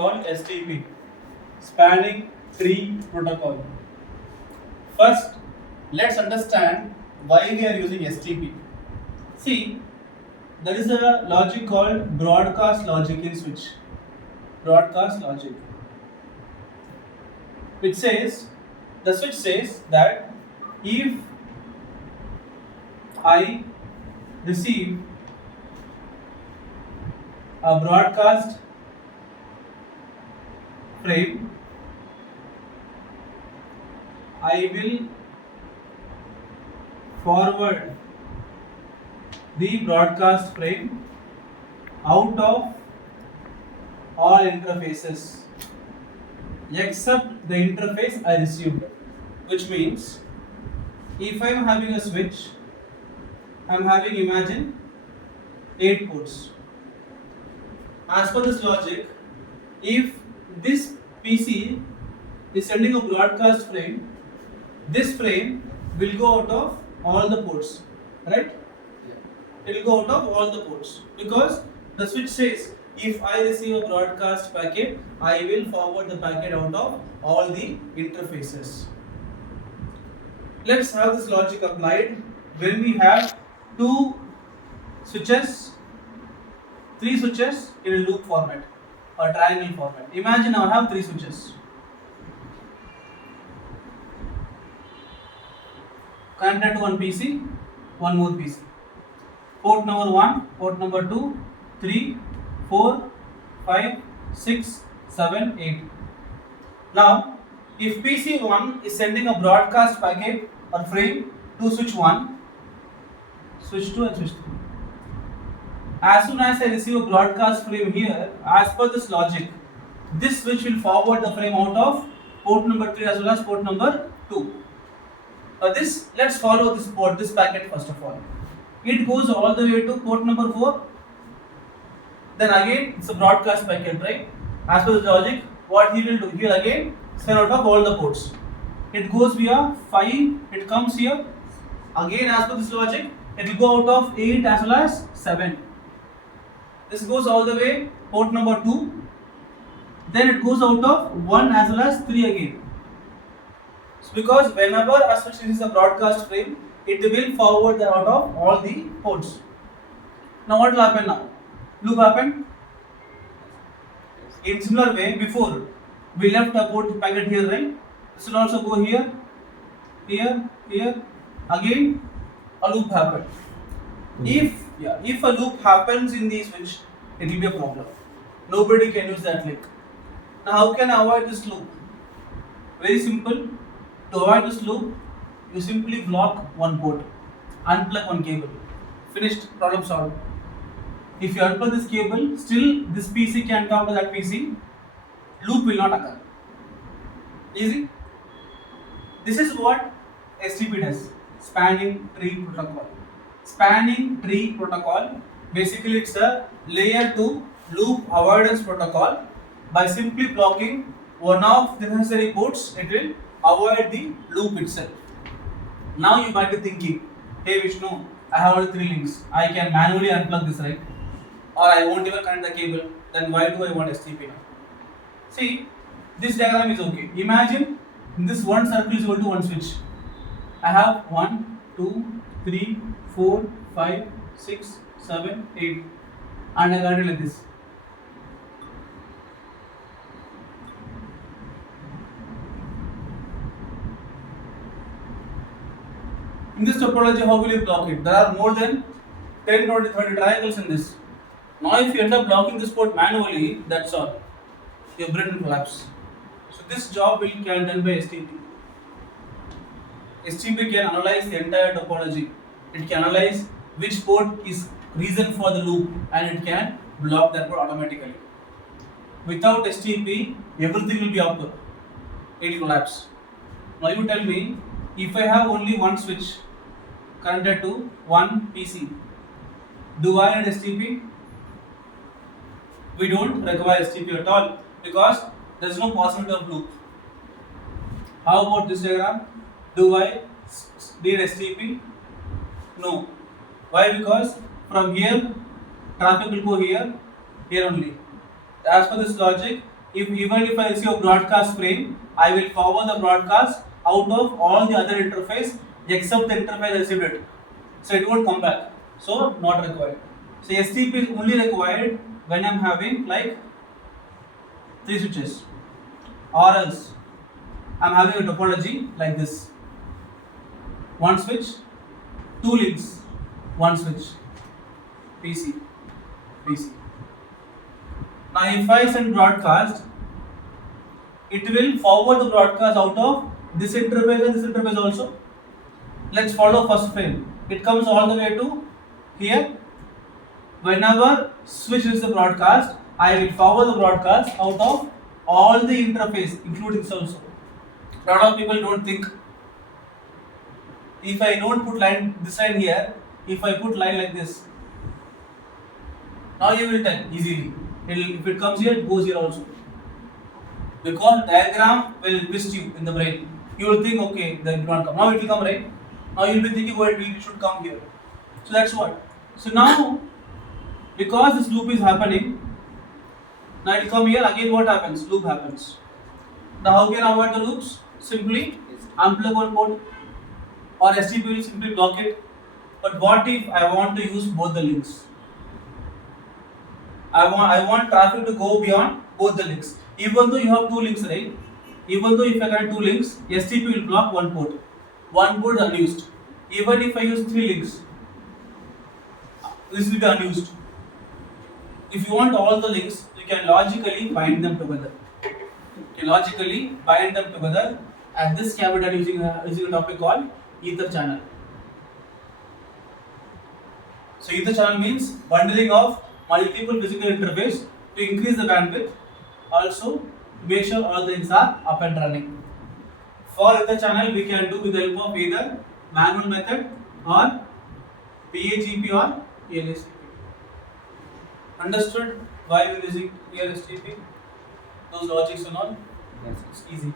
called STP, spanning tree protocol. First, let's understand why we are using STP. See, there is a logic called broadcast logic in switch. Broadcast logic, which says, the switch says that if I receive a broadcast frame, I will forward the broadcast frame out of all interfaces except the interface I received, which means if I am having a switch, I am having, imagine, 8 ports. As per this logic, if this PC is sending a broadcast frame, this frame will go out of all the ports, right? It will go out of all the ports because the switch says if I receive a broadcast packet, I will forward the packet out of all the interfaces. Let's have this logic applied when we have 2 switches, 3 switches in a loop format or triangle format. Imagine I have 3 switches connected to one PC, one more PC. Port number 1, port number 2, 3, 4, 5, 6, 7, 8. Now, if PC1 is sending a broadcast packet or frame to switch 1, switch 2 and switch 3. As soon as I receive a broadcast frame here, as per this logic, this switch will forward the frame out of port number 3 as well as port number 2. Let's follow this packet first of all. It goes all the way to port number 4. Then again it's a broadcast packet, right? As per the logic, what he will do, he will again send out of all the ports. It goes via 5, it comes here. Again as per this logic, it will go out of 8 as well as 7. This goes all the way port number 2. Then it goes out of 1 as well as 3 again. So because whenever a switch is a broadcast frame, it will forward that out of all the ports. Now what will happen now? Loop happened. In similar way, before we left a port packet here, right? This will also go here, here, here. Again, a loop happened. If a loop happens in the switch, it will be a problem. Nobody can use that link. Now how can I avoid this loop? Very simple. To avoid this loop, you simply block one port, unplug one cable. Finished, problem solved. If you unplug this cable, still this PC can talk to that PC, loop will not occur. Easy? This is what STP does, spanning tree protocol. Spanning tree protocol, basically it's a layer 2 loop avoidance protocol. By simply blocking one of the necessary ports, it will avoid the loop itself. Now you might be thinking, hey Vishnu, I have only 3 links. I can manually unplug this, right? Or I won't even connect the cable. Then why do I want STP now? See, this diagram is okay. Imagine this one circle is equal to one switch. I have 1, 2, 3, 4, 5, 6, 7, 8. And I got it like this. In this topology, how will you block it? There are more than 10 or 30 triangles in this. Now if you end up blocking this port manually, that's all. Your brain will collapse. So this job will be done by STP. STP can analyze the entire topology. It can analyze which port is reason for the loop and it can block that port automatically. Without STP, everything will be up. It will collapse. Now you tell me, if I have only one switch connected to one PC, do I need STP? We don't require STP at all because there is no possibility of loop. How about this diagram? Do I need STP? No. Why? Because from here traffic will go here only. As per this logic, if even if I receive a broadcast frame, I will forward the broadcast out of all the other interface except the interface I received it. So it won't come back. So not required. So STP is only required when I'm having like 3 switches, or else I'm having a topology like this: one switch, two links, one switch, PC, PC. Now if I send broadcast, it will forward the broadcast out of this interface and this interface also. Let's follow first frame. It comes all the way to here. Whenever switch is the broadcast, I will forward the broadcast out of all the interface, including this also. A lot of people don't think. If I don't put line this line here, if I put line like this, now you will tell easily. If it comes here, it goes here also. Because diagram will twist you in the brain. You will think, okay, then it will not come. Now it will come, right? Now you will be thinking, oh, it should come here. So that's what. So now, because this loop is happening, now it will come here, again what happens? Loop happens. Now how can I avoid the loops? Simply unplug one port, or STP will simply block it. But what if I want to use both the links? I want traffic to go beyond both the links. Even though you have 2 links, right? Even though if I connect 2 links, STP will block one port. One port is unused. Even if I use 3 links, this will be unused. If you want all the links, you can logically bind them together. And this cabinet I'm using a topic called ether channel. So ether channel means bundling of multiple physical interface to increase the bandwidth, also to make sure all the things are up and running. For ether channel, we can do with the help of either manual method or PAGP or ELSTP. Understood why we are using ELSTP? Those logics and all? Yes. It's easy.